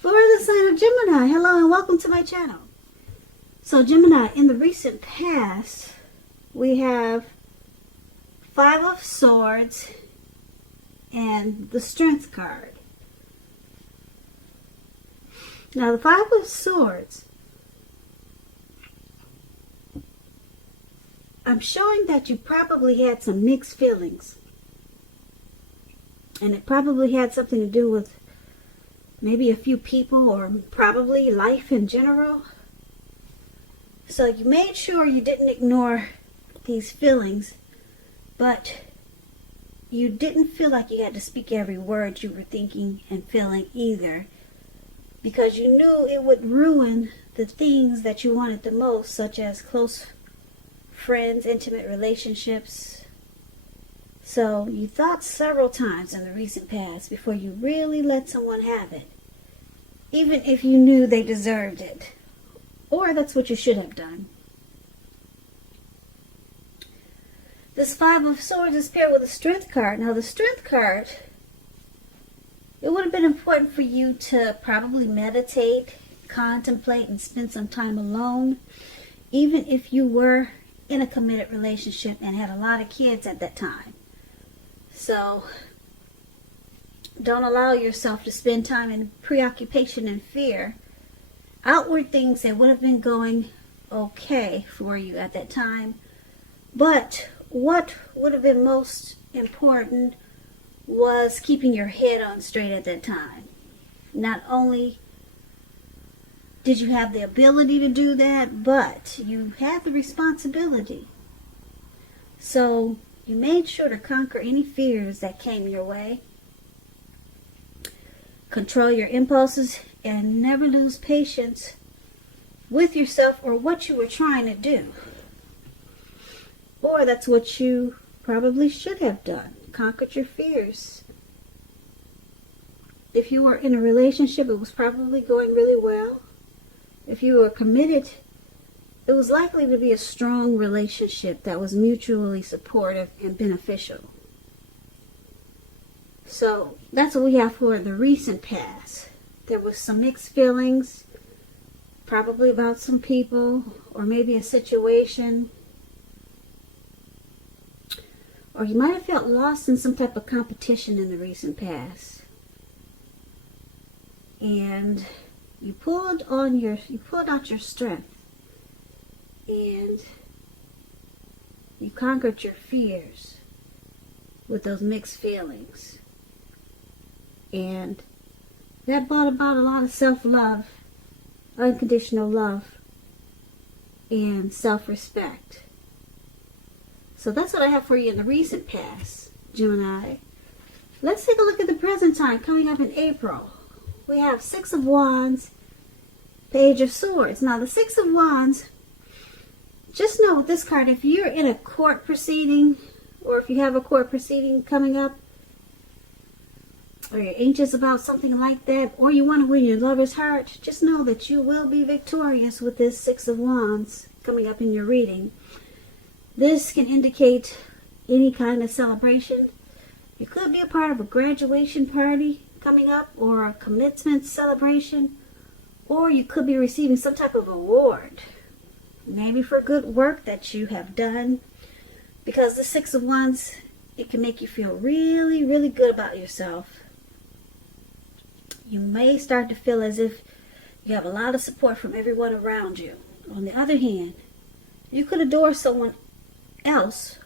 For the sign of Gemini, hello and welcome to my channel. So Gemini, in the recent past, we have Five of Swords and the Strength card. Now the Five of Swords, I'm showing that you probably had some mixed feelings. And it probably had something to do with maybe a few people or probably life in general. So you made sure you didn't ignore these feelings, but you didn't feel like you had to speak every word you were thinking and feeling either, because you knew it would ruin the things that you wanted the most, such as close friends, intimate relationships. So you thought several times in the recent past before you really let someone have it, even if you knew they deserved it, or that's what you should have done. This Five of Swords is paired with a Strength card. Now the Strength card, it would have been important for you to probably meditate, contemplate, and spend some time alone, even if you were in a committed relationship and had a lot of kids at that time. So don't allow yourself to spend time in preoccupation and fear. Outward things that would have been going okay for you at that time. But what would have been most important was keeping your head on straight at that time. Not only did you have the ability to do that, but you had the responsibility. So you made sure to conquer any fears that came your way. Control your impulses and never lose patience with yourself or what you were trying to do. Or that's what you probably should have done. Conquered your fears. If you were in a relationship, it was probably going really well. If you were committed, it was likely to be a strong relationship that was mutually supportive and beneficial. So that's what we have for the recent past. There was some mixed feelings, probably about some people, or maybe a situation. Or you might have felt lost in some type of competition in the recent past. And you pulled out your strength. And you conquered your fears with those mixed feelings. And that brought about a lot of self-love, unconditional love, and self-respect. So that's what I have for you in the recent past, Gemini. Let's take a look at the present time coming up in April. We have Six of Wands, Page of Swords. Now the Six of Wands, just know with this card, if you're in a court proceeding, or if you have a court proceeding coming up, or you're anxious about something like that, or you want to win your lover's heart, just know that you will be victorious with this Six of Wands coming up in your reading. This can indicate any kind of celebration. You could be a part of a graduation party coming up, or a commencement celebration, or you could be receiving some type of award. Maybe for good work that you have done. Because the Six of Wands, it can make you feel really, really good about yourself. You may start to feel as if you have a lot of support from everyone around you. On the other hand, you could adore someone else,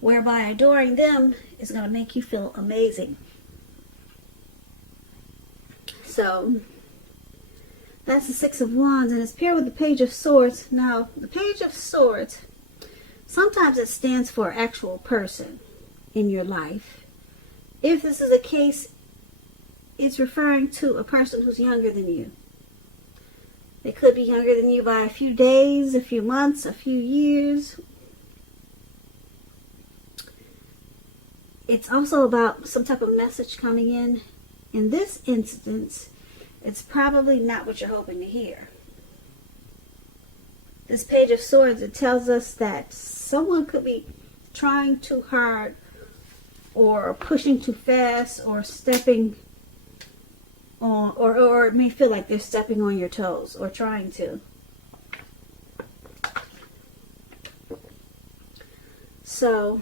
whereby adoring them is going to make you feel amazing. So that's the Six of Wands, and it's paired with the Page of Swords. Now, the Page of Swords, sometimes it stands for an actual person in your life. If this is the case, it's referring to a person who's younger than you. They could be younger than you by a few days, a few months, a few years. It's also about some type of message coming in. In this instance, it's probably not what you're hoping to hear. This Page of Swords, it tells us that someone could be trying too hard, or pushing too fast, or stepping or it may feel like they're stepping on your toes or trying to. So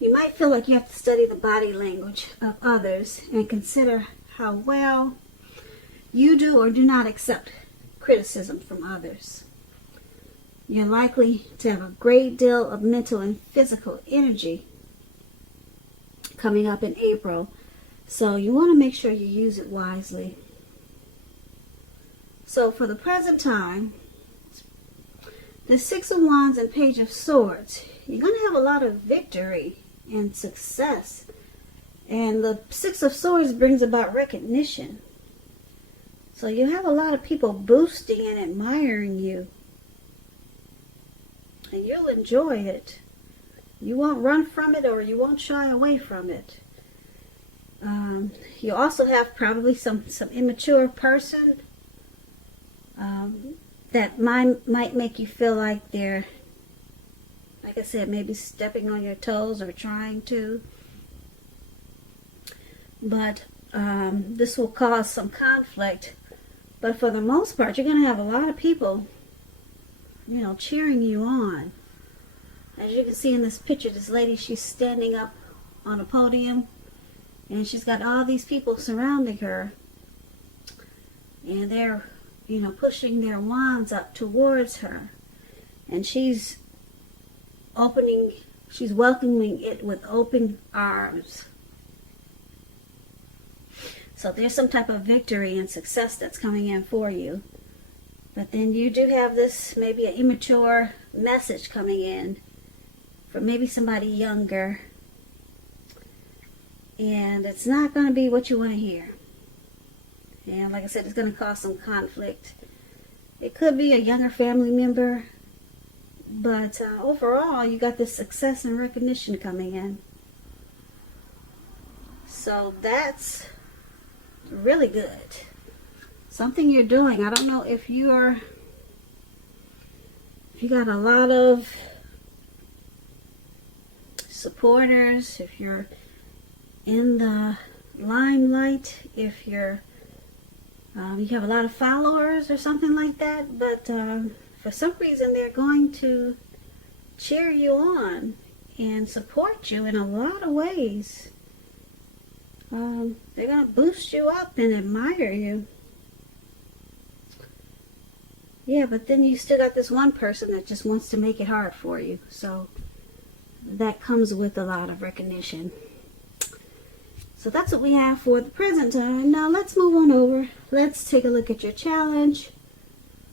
you might feel like you have to study the body language of others and consider how well you do or do not accept criticism from others. You're likely to have a great deal of mental and physical energy coming up in April, so you want to make sure you use it wisely. So for the present time, the Six of Wands and Page of Swords, you're going to have a lot of victory and success. And the Six of Swords brings about recognition. So you have a lot of people boosting and admiring you. And you'll enjoy it. You won't run from it, or you won't shy away from it. You also have probably some immature person that might make you feel like they're, like I said, maybe stepping on your toes or trying to. But this will cause some conflict. But for the most part, you're going to have a lot of people, cheering you on. As you can see in this picture, this lady, she's standing up on a podium, and she's got all these people surrounding her, and they're, pushing their wands up towards her, and she's welcoming it with open arms. So there's some type of victory and success that's coming in for you. But then you do have this, maybe an immature message coming in from maybe somebody younger. And it's not going to be what you want to hear. And like I said, it's going to cause some conflict. It could be a younger family member. But overall, you got this success and recognition coming in. So that's really good. Something you're doing. I don't know if you got a lot of supporters, if you're in the limelight, if you have a lot of followers or something like that, but for some reason they're going to cheer you on and support you in a lot of ways. They're going to boost you up and admire you. Yeah, but then you still got this one person that just wants to make it hard for you. So that comes with a lot of recognition. So that's what we have for the present time. Now let's move on over. Let's take a look at your challenge.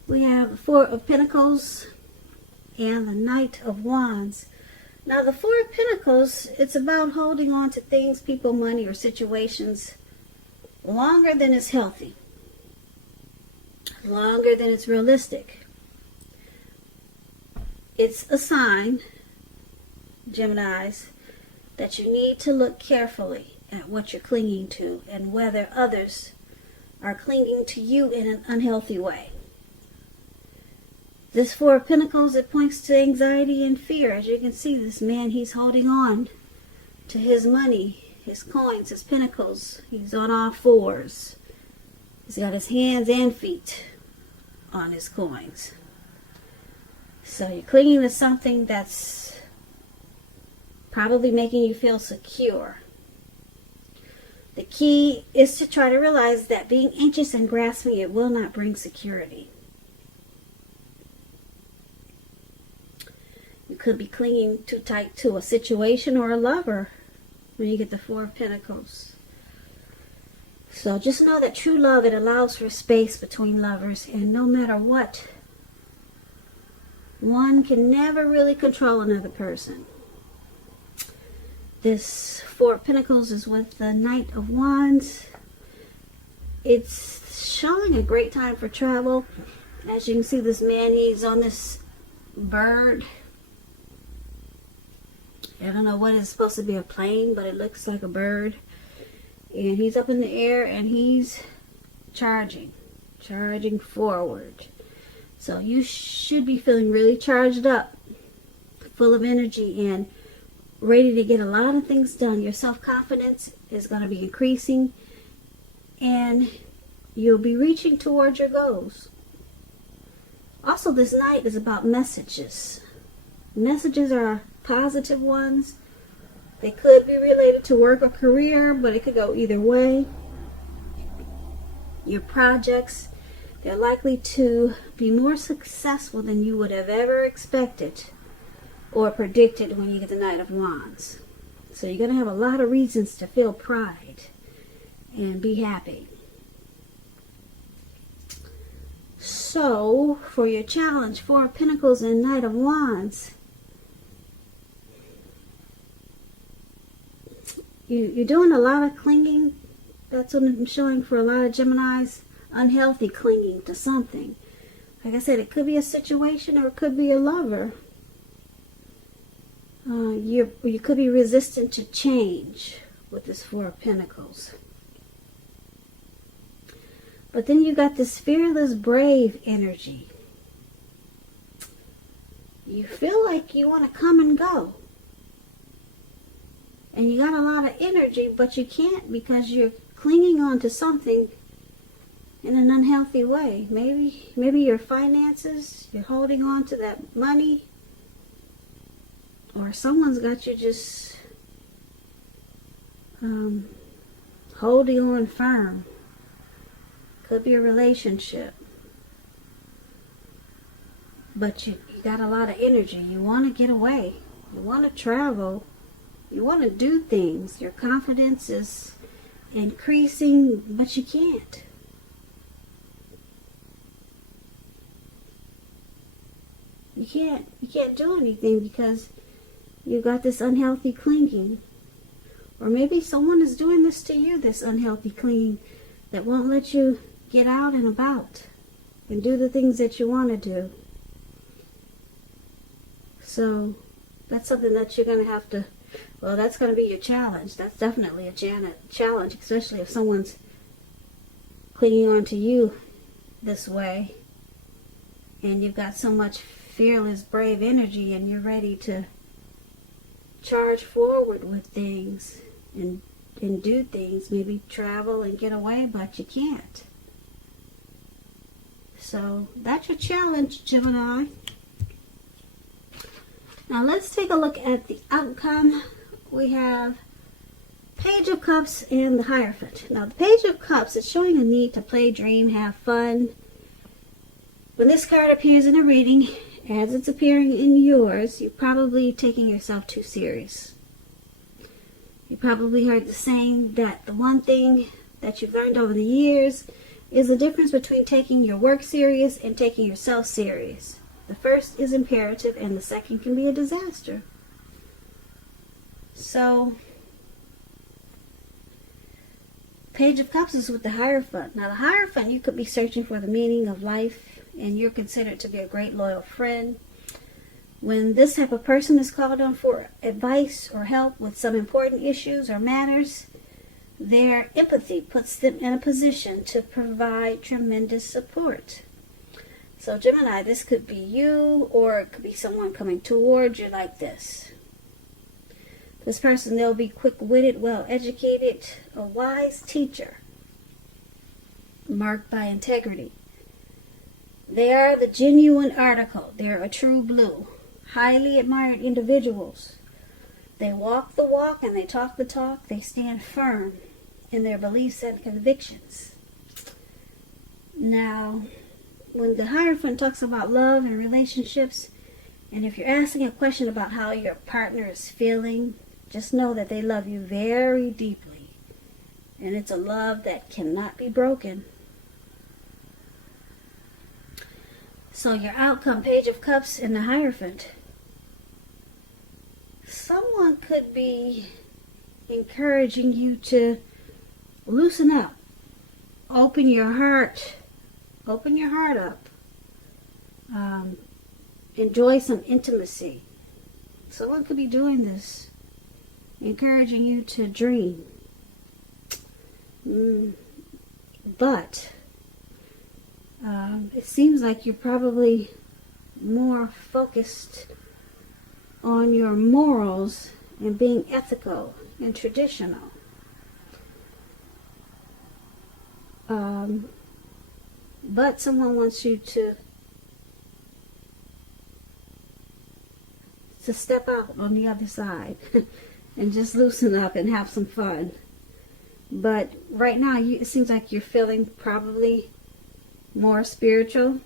We have the Four of Pentacles and the Knight of Wands. Now the Four of Pentacles, it's about holding on to things, people, money, or situations longer than is healthy. Longer than it's realistic. It's a sign, Geminis, that you need to look carefully at what you're clinging to and whether others are clinging to you in an unhealthy way. This Four of Pentacles, it points to anxiety and fear. As you can see, this man, he's holding on to his money, his coins, his pentacles. He's on all fours. He's got his hands and feet on his coins. So you're clinging to something that's probably making you feel secure. The key is to try to realize that being anxious and grasping it will not bring security. You could be clinging too tight to a situation or a lover when you get the Four of Pentacles. So just know that true love, it allows for space between lovers, and no matter what, one can never really control another person. This Four of Pentacles is with the Knight of Wands. It's showing a great time for travel. As you can see, this man, he's on this bird. I don't know what is supposed to be, a plane, but it looks like a bird. And he's up in the air and he's charging forward. So you should be feeling really charged up, full of energy, and ready to get a lot of things done. Your self-confidence is going to be increasing, and you'll be reaching towards your goals. Also, this night is about messages. Messages are positive ones. They could be related to work or career, but it could go either way. Your projects, they're likely to be more successful than you would have ever expected or predicted when you get the Knight of Wands. So you're going to have a lot of reasons to feel pride and be happy. So, for your challenge, Four of Pentacles and Knight of Wands, you're doing a lot of clinging. That's what I'm showing for a lot of Geminis. Unhealthy clinging to something. Like I said, it could be a situation or it could be a lover. You could be resistant to change with this Four of Pentacles. But then you got this fearless, brave energy. You feel like you want to come and go. And you got a lot of energy, but you can't because you're clinging on to something in an unhealthy way. Maybe your finances, you're holding on to that money. Or someone's got you just holding on firm. Could be a relationship. But you got a lot of energy. You want to get away. You want to travel. You want to do things. Your confidence is increasing, but you can't. You can't do anything because you got this unhealthy clinging. Or maybe someone is doing this to you, this unhealthy clinging, that won't let you get out and about and do the things that you want to do. So that's something that you're going to have to, well, that's going to be your challenge. That's definitely a challenge, especially if someone's clinging on to you this way and you've got so much fearless, brave energy and you're ready to charge forward with things and do things, maybe travel and get away, but you can't. So that's your challenge, Gemini. Now let's take a look at the outcome. We have Page of Cups and the Hierophant. Now the Page of Cups is showing a need to play, dream, have fun. When this card appears in a reading, as it's appearing in yours, you're probably taking yourself too serious. You probably heard the saying that the one thing that you've learned over the years is the difference between taking your work serious and taking yourself serious. The first is imperative and the second can be a disaster. So, Page of Cups is with the Hierophant. Now the Hierophant, you could be searching for the meaning of life and you're considered to be a great loyal friend. When this type of person is called on for advice or help with some important issues or matters, their empathy puts them in a position to provide tremendous support. So Gemini, this could be you or it could be someone coming towards you like this. This person, they'll be quick-witted, well-educated, a wise teacher, marked by integrity. They are the genuine article. They're a true blue. Highly admired individuals. They walk the walk and they talk the talk. They stand firm in their beliefs and convictions. Now, when the Hierophant talks about love and relationships, and if you're asking a question about how your partner is feeling, just know that they love you very deeply. And it's a love that cannot be broken. So your outcome, Page of Cups and the Hierophant. Someone could be encouraging you to loosen up. Open your heart. Open your heart up. Enjoy some intimacy. Someone could be doing this. Encouraging you to dream. But it seems like you're probably more focused on your morals and being ethical and traditional. But someone wants you to step out on the other side and just loosen up and have some fun. But right now, it seems like you're feeling probably more spiritual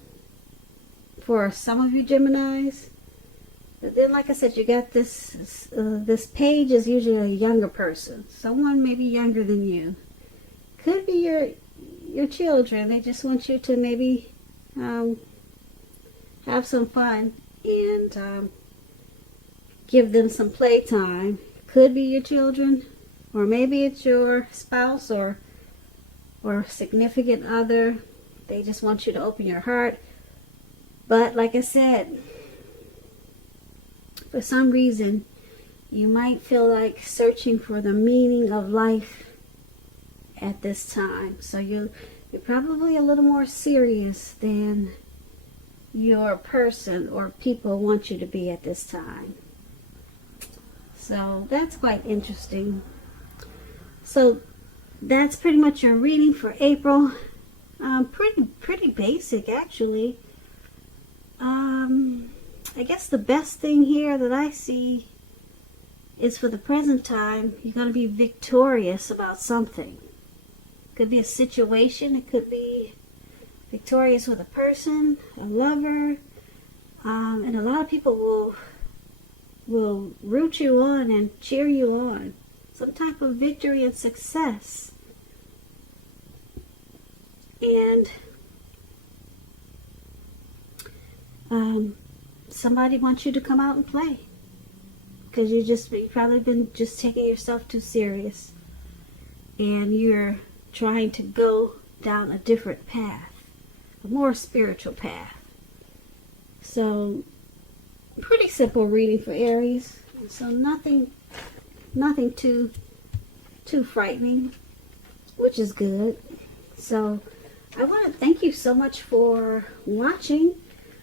for some of you Geminis. But then, like I said, you got this page is usually a younger person, someone maybe younger than you. Could be your children. They just want you to maybe have some fun and give them some playtime. Could be your children, or maybe it's your spouse or significant other. They just want you to open your heart. But like I said, for some reason, you might feel like searching for the meaning of life at this time. So you're probably a little more serious than your person or people want you to be at this time. So that's quite interesting. So that's pretty much your reading for April. Pretty basic, actually. I guess the best thing here that I see is for the present time, you're going to be victorious about something. It could be a situation. It could be victorious with a person, a lover. And a lot of people will root you on and cheer you on. Some type of victory and success. And somebody wants you to come out and play, because you've probably been just taking yourself too serious, and you're trying to go down a different path, a more spiritual path. So pretty simple reading for Aries. So nothing too frightening, which is good. So I want to thank you so much for watching.